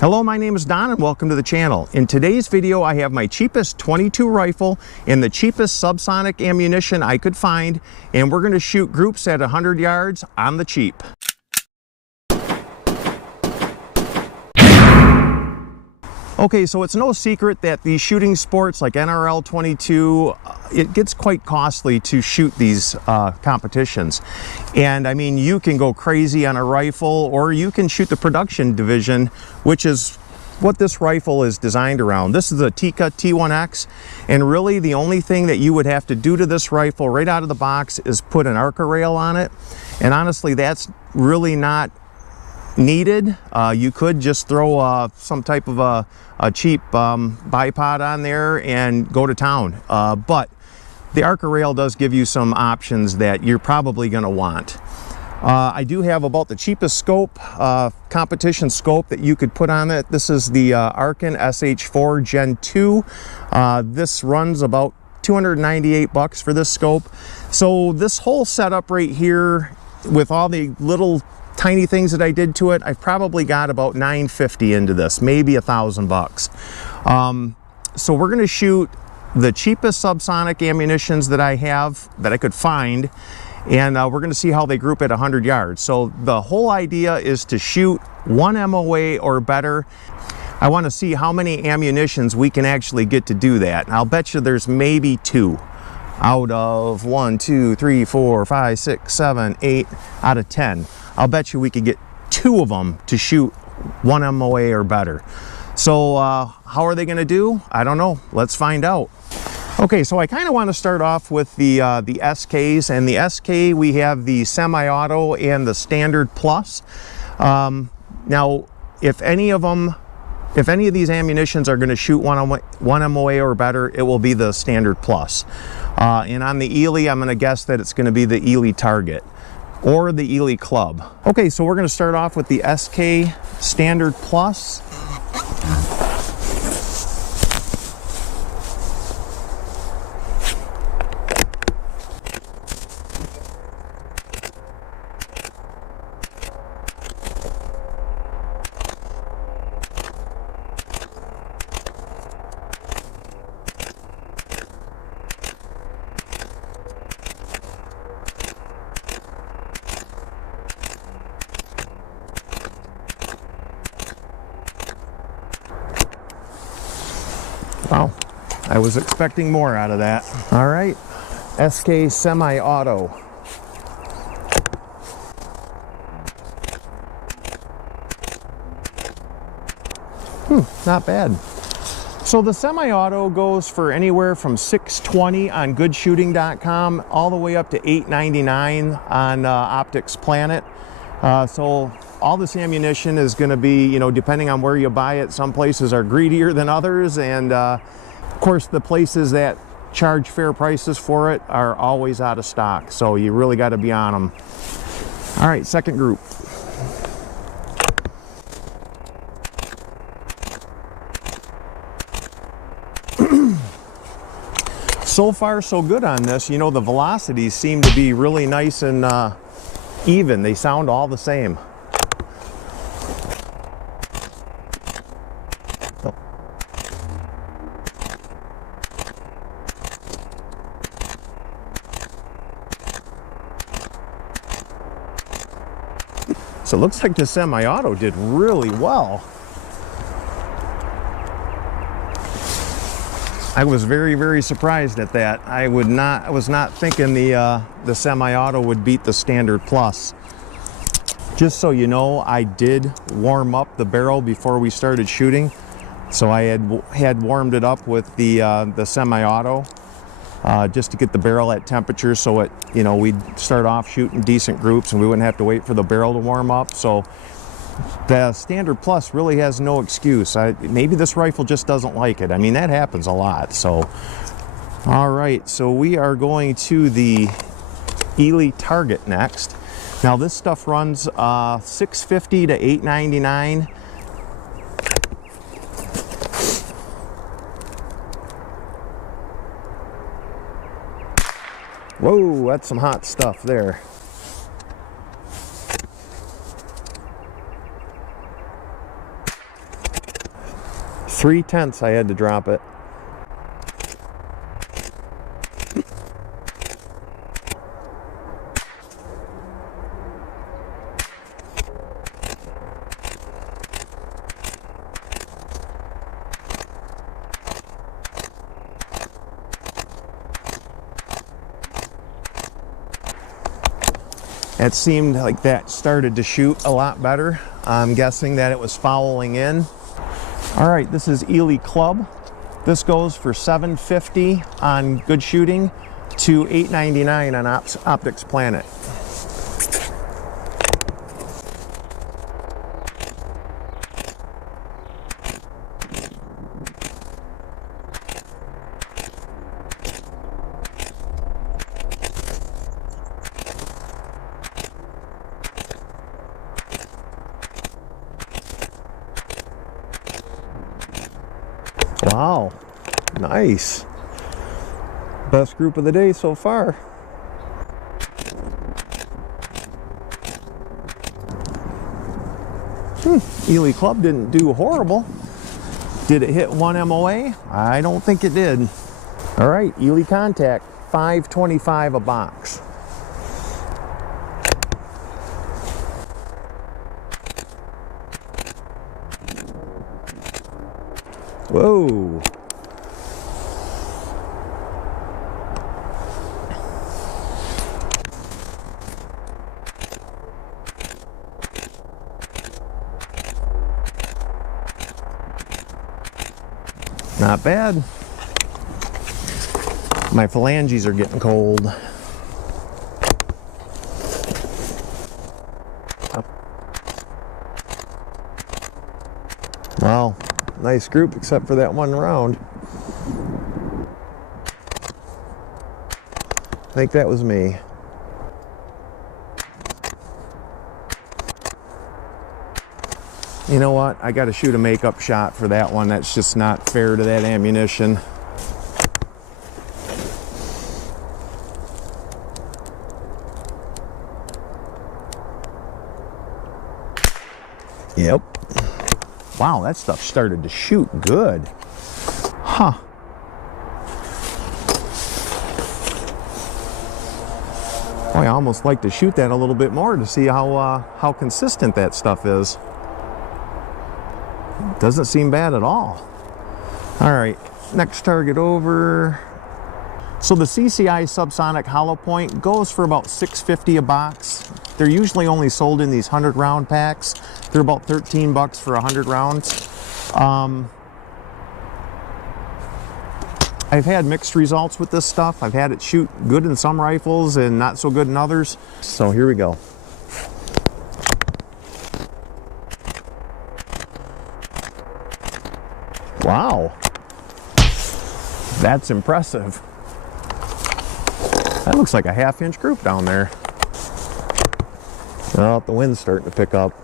Hello, my name is Don and welcome to the channel. In today's video I have my cheapest .22 rifle and the cheapest subsonic ammunition I could find, and we're going to shoot groups at 100 yards on the cheap. Okay, so it's no secret that these shooting sports like NRL 22, it gets quite costly to shoot these competitions. And I mean, you can go crazy on a rifle or you can shoot the production division, which is what this rifle is designed around. This is a TIKKA T1X, and really the only thing that you would have to do to this rifle right out of the box is put an ARCA rail on it. And honestly, that's really not needed. You could just throw some type of a cheap bipod on there and go to town. But the ARCA rail does give you some options that you're probably going to want. I do have about the cheapest scope, competition scope that you could put on it. This is the Arkin SH4 Gen 2. This runs about 298 bucks for this scope. So this whole setup right here with all the little tiny things that I did to it, I've probably got about $950 into this, maybe $1,000. So we're going to shoot the cheapest subsonic ammunitions that I have, that I could find, and we're going to see how they group at 100 yards. So the whole idea is to shoot 1 MOA or better. I want to see how many ammunitions we can actually get to do that. And I'll bet you there's maybe 2 out of 1, 2, 3, 4, 5, 6, 7, 8 out of 10. I'll bet you we could get 2 of them to shoot 1 MOA or better. So how are they going to do? I don't know. Let's find out. Okay, so I kind of want to start off with the SKs. And the SK, we have the semi-auto and the standard plus. Now, if any of these ammunitions are going to shoot 1 MOA or better, it will be the standard plus. And on the Eley, I'm going to guess that it's going to be the Eley Target or the Eley Club. Okay, so we're going to start off with the SK Standard Plus. Wow, I was expecting more out of that. All right, SK semi-auto. Not bad. So the semi-auto goes for anywhere from $620 on goodshooting.com all the way up to $899 on Optics Planet. So all this ammunition is going to be, you know, depending on where you buy it. Some places are greedier than others, and of course the places that charge fair prices for it are always out of stock, so you really got to be on them. All right, second group. So far so good on this. You know, the velocities seem to be really nice and even. They sound all the same. So it looks like the semi-auto did really well. I was very, very surprised at that. I was not thinking the semi-auto would beat the standard plus. Just so you know, I did warm up the barrel before we started shooting. So I had warmed it up with the semi-auto just to get the barrel at temperature, so it, you know, we'd start off shooting decent groups and we wouldn't have to wait for the barrel to warm up. So the standard plus really has no excuse. Maybe this rifle just doesn't like it. I mean, that happens a lot. So all right, so we are going to the Eley Target next. Now this stuff runs $650 to $899. Whoa, that's some hot stuff there. 3/10 I had to drop it. It seemed like that started to shoot a lot better. I'm guessing that it was fouling in. All right, this is Eley Club. This goes for $750 on Good Shooting to $899 on Optics Planet. Wow, nice. Best group of the day so far. Eley Club didn't do horrible. Did it hit 1 MOA? I don't think it did. All right, Eley Contact, $5.25 a box. Whoa. Not bad. My phalanges are getting cold. Wow. Nice group, except for that one round. I think that was me. You know what? I got to shoot a makeup shot for that one. That's just not fair to that ammunition. Yep. Wow, that stuff started to shoot good. Huh. Boy, I almost like to shoot that a little bit more to see how consistent that stuff is. Doesn't seem bad at all. All right, next target over. So the CCI Subsonic Hollow Point goes for about $6.50 a box. They're usually only sold in these 100 round packs. They're about 13 bucks for 100 rounds. I've had mixed results with this stuff. I've had it shoot good in some rifles and not so good in others. So here we go. Wow, that's impressive. That looks like a half-inch group down there. Well, the wind's starting to pick up.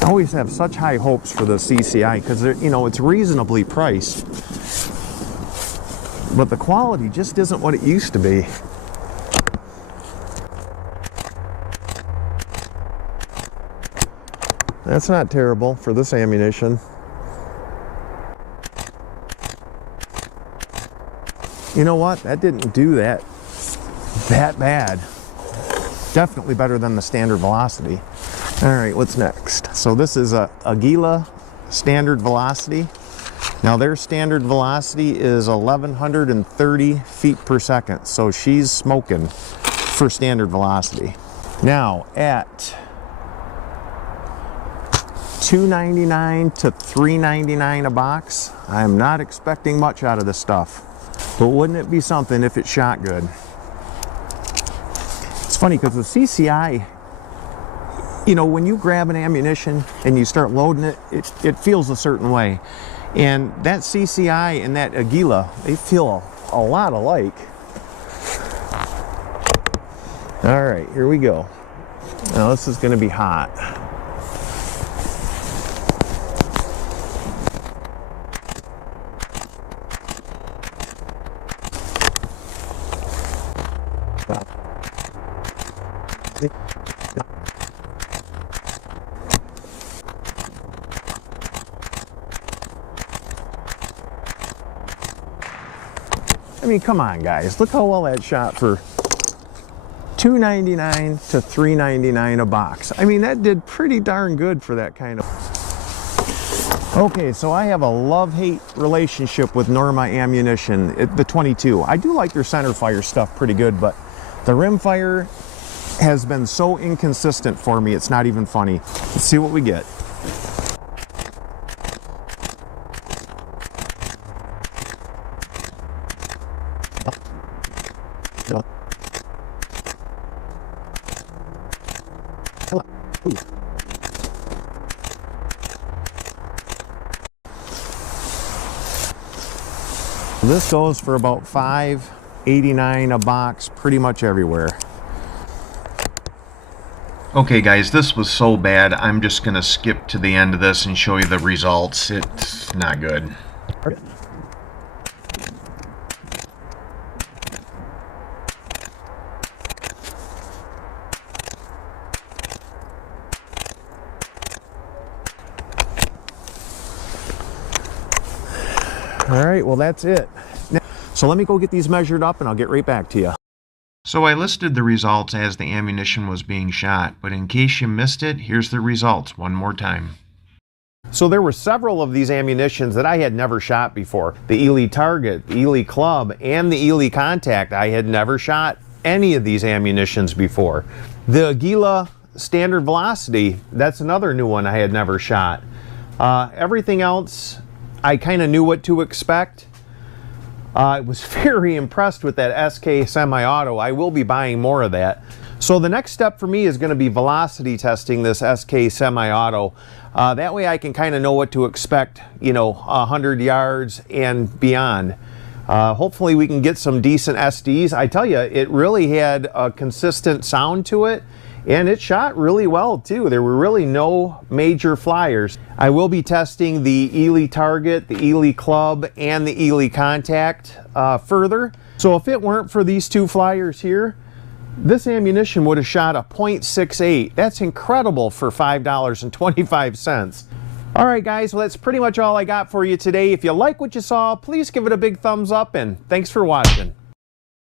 I always have such high hopes for the CCI because you know, it's reasonably priced, but the quality just isn't what it used to be. That's not terrible for this ammunition. You know what? That didn't do that bad. Definitely better than the Standard Velocity. All right, what's next? So this is a Aguila Standard Velocity. Now their Standard Velocity is 1,130 feet per second. So she's smoking for Standard Velocity. Now at $2.99 to $3.99 a box, I'm not expecting much out of this stuff. But wouldn't it be something if it shot good? It's funny because the CCI, you know, when you grab an ammunition and you start loading it, it feels a certain way. And that CCI and that Aguila, they feel a lot alike. All right, here we go. Now this is going to be hot. I mean, come on, guys. Look how well that shot for $2.99 to $3.99 a box. I mean, that did pretty darn good for that kind of... Okay, so I have a love-hate relationship with Norma ammunition, the 22. I do like their center fire stuff pretty good, but the rim fire has been so inconsistent for me, it's not even funny. Let's see what we get. This goes for about $5.89 a box pretty much everywhere. Okay guys, this was so bad, I'm just going to skip to the end of this and show you the results. It's not good. All right, well that's it. So let me go get these measured up and I'll get right back to you. So I listed the results as the ammunition was being shot, but in case you missed it, here's the results one more time. So there were several of these ammunitions that I had never shot before. The Eley Target, the Eley Club, and the Eley Contact. I had never shot any of these ammunitions before. The Aguila Standard Velocity, that's another new one I had never shot. Everything else, I kind of knew what to expect. I was very impressed with that SK semi-auto. I will be buying more of that. So the next step for me is going to be velocity testing this SK semi-auto. That way I can kind of know what to expect, you know, 100 yards and beyond. Hopefully we can get some decent SDs. I tell you, it really had a consistent sound to it. And it shot really well too. There were really no major flyers. I will be testing the Eley Target, the Eley Club, and the Eley Contact further. So if it weren't for these two flyers here, this ammunition would have shot a .68. That's incredible for $5.25. All right guys, well that's pretty much all I got for you today. If you like what you saw, please give it a big thumbs up and thanks for watching.